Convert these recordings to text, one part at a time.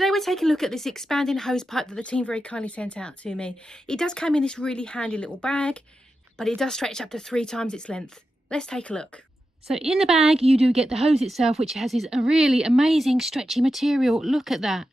Today we're taking a look at this expanding hose pipe that the team very kindly sent out to me. It does come in this really handy little bag, but it does stretch up to 3 times its length. Let's take a look. So in the bag you do get the hose itself, which has this really amazing stretchy material. Look at that.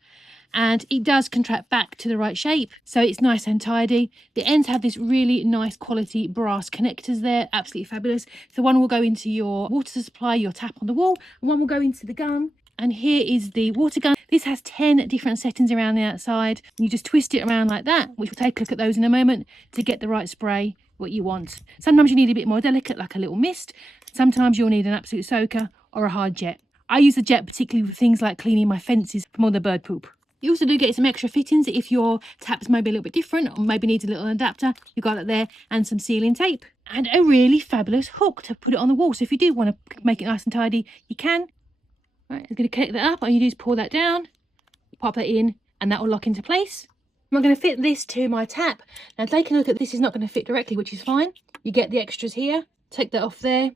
And it does contract back to the right shape, so it's nice and tidy. The ends have this really nice quality brass connectors there, absolutely fabulous. So one will go into your water supply, your tap on the wall, and one will go into the gun. And here is the water gun. This has 10 different settings around the outside. You just twist it around like that, which we'll take a look at those in a moment, to get the right spray, what you want. Sometimes you need a bit more delicate, like a little mist. Sometimes you'll need an absolute soaker or a hard jet. I use the jet particularly for things like cleaning my fences from all the bird poop. You also do get some extra fittings if your tap's maybe a little bit different or maybe needs a little adapter. You got it there, and some sealing tape and a really fabulous hook to put it on the wall. So if you do want to make it nice and tidy, you can. Right, I'm going to connect that up. All you do is pull that down, pop that in, and that will lock into place. I'm going to fit this to my tap. Now take a look at this. Is not going to fit directly, which is fine. You get the extras here. Take that off there,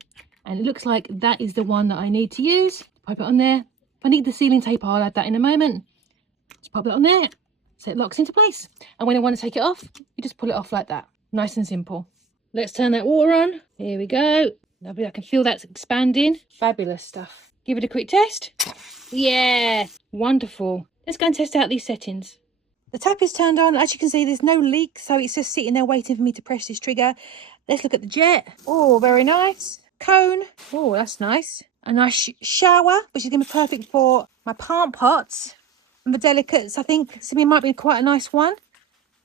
and it looks like that is the one that I need to use. Pop it on there. If I need the sealing tape, I'll add that in a moment. Just pop it on there, so it locks into place. And when I want to take it off, you just pull it off like that. Nice and simple. Let's turn that water on. Here we go. Lovely. I can feel that's expanding. Fabulous stuff. Give it a quick test. Yeah, wonderful. Let's go and test out these settings. The tap is turned on. As you can see, there's no leak, so it's just sitting there waiting for me to press this trigger. Let's look at the jet. Oh, very nice. Cone. Oh, that's nice. A nice shower, which is going to be perfect for my plant pots. And the delicates, I think, Simi might be quite a nice one.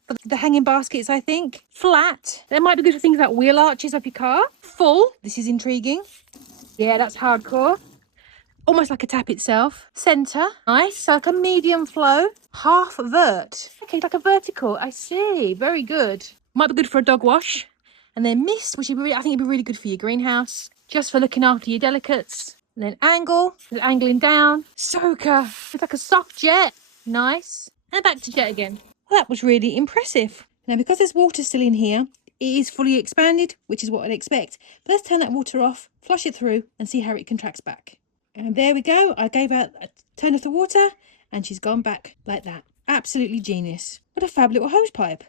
For the hanging baskets, I think. Flat. That might be good for things like wheel arches of your car. Full. This is intriguing. Yeah, that's hardcore. Almost like a tap itself. Centre. Nice. So like a medium flow. Half vert. Okay, like a vertical. I see. Very good. Might be good for a dog wash. And then mist, which would be, I think it'd be really good for your greenhouse. Just for looking after your delicates. And then angle, angling down. Soaker, it's like a soft jet. Nice. And back to jet again. Well, that was really impressive. Now, because there's water still in here, it is fully expanded, which is what I'd expect. But let's turn that water off, flush it through, and see how it contracts back. And there we go. I gave her a turn of the water, and she's gone back like that. Absolutely genius. What a fab little hose pipe.